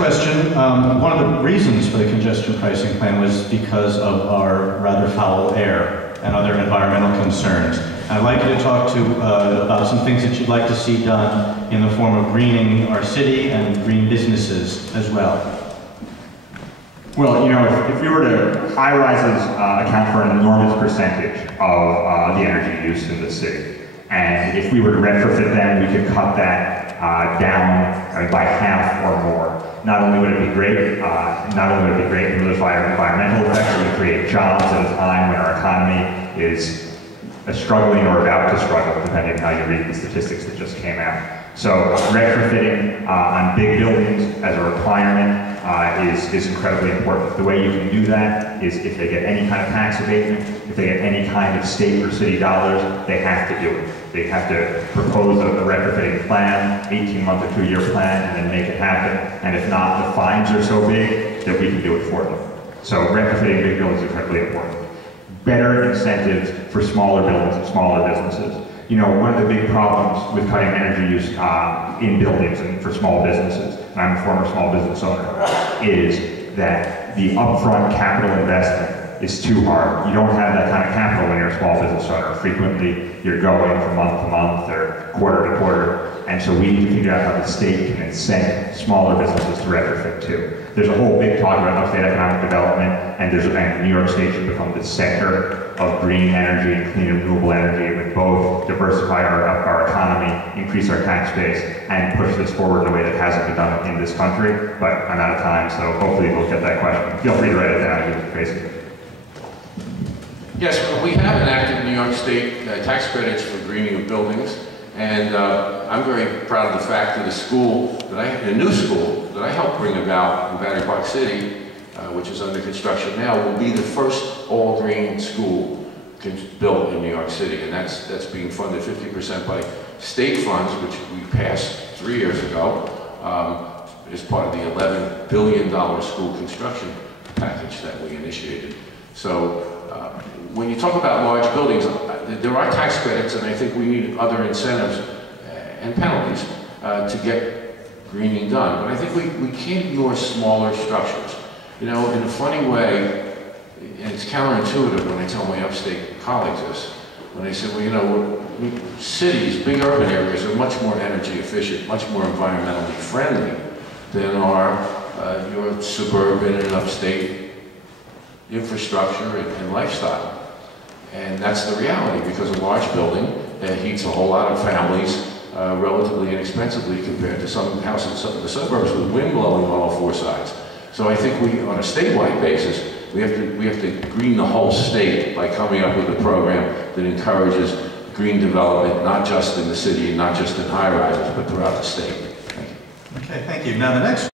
question, one of the reasons for the congestion pricing plan was because of our rather foul air and other environmental concerns. I'd like you to talk to about some things that you'd like to see done in the form of greening our city and green businesses as well. Well, you know, if we were to, high-rises account for an enormous percentage of the energy use in the city. And if we were to retrofit them, we could cut that down by half or more. Not only would it be great, in terms of environmental effects, it would create jobs at a time when our economy is struggling or about to struggle, depending on how you read the statistics that just came out. So retrofitting on big buildings as a requirement is incredibly important. The way you can do that is if they get any kind of tax abatement, if they get any kind of state or city dollars, they have to do it. They have to propose a retrofitting plan, 18-month or 2-year plan, and then make it happen. And if not, the fines are so big that we can do it for them. So retrofitting big buildings is incredibly important. Better incentives for smaller buildings and smaller businesses. You know, one of the big problems with cutting energy use in buildings and for small businesses, and I'm a former small business owner, is that the upfront capital investment is too hard. You don't have that kind of capital when you're a small business owner. Frequently, you're going from month to month or quarter to quarter, and so we need to figure out how the state can incent smaller businesses to retrofit too. There's a whole big talk about upstate economic development, and New York State should become the center of green energy and clean and renewable energy. It would both diversify our economy, increase our tax base, and push this forward in a way that hasn't been done in this country. But I'm out of time, so hopefully we'll get that question. Feel free to write it down, Tracy. Yes, well, we have enacted New York State tax credits for greening of buildings, and I'm very proud of the fact that a new school that I helped bring about in Battery Park City, which is under construction now, will be the first all-green school built in New York City, and that's being funded 50% by state funds, which we passed 3 years ago, as part of the $11 billion school construction package that we initiated. So when you talk about large buildings, there are tax credits, and I think we need other incentives and penalties to get greening done. But I think we can't ignore smaller structures. You know, in a funny way, and it's counterintuitive when I tell my upstate colleagues this, when they say, well, you know, cities, big urban areas are much more energy efficient, much more environmentally friendly than are your suburban and upstate infrastructure and lifestyle. And that's the reality, because a large building heats a whole lot of families relatively inexpensively compared to some houses in some of the suburbs with wind blowing on all 4 sides. So I think we, on a statewide basis, we have to green the whole state by coming up with a program that encourages green development, not just in the city, not just in high rises, but throughout the state. Thank you. Okay, thank you. Now the next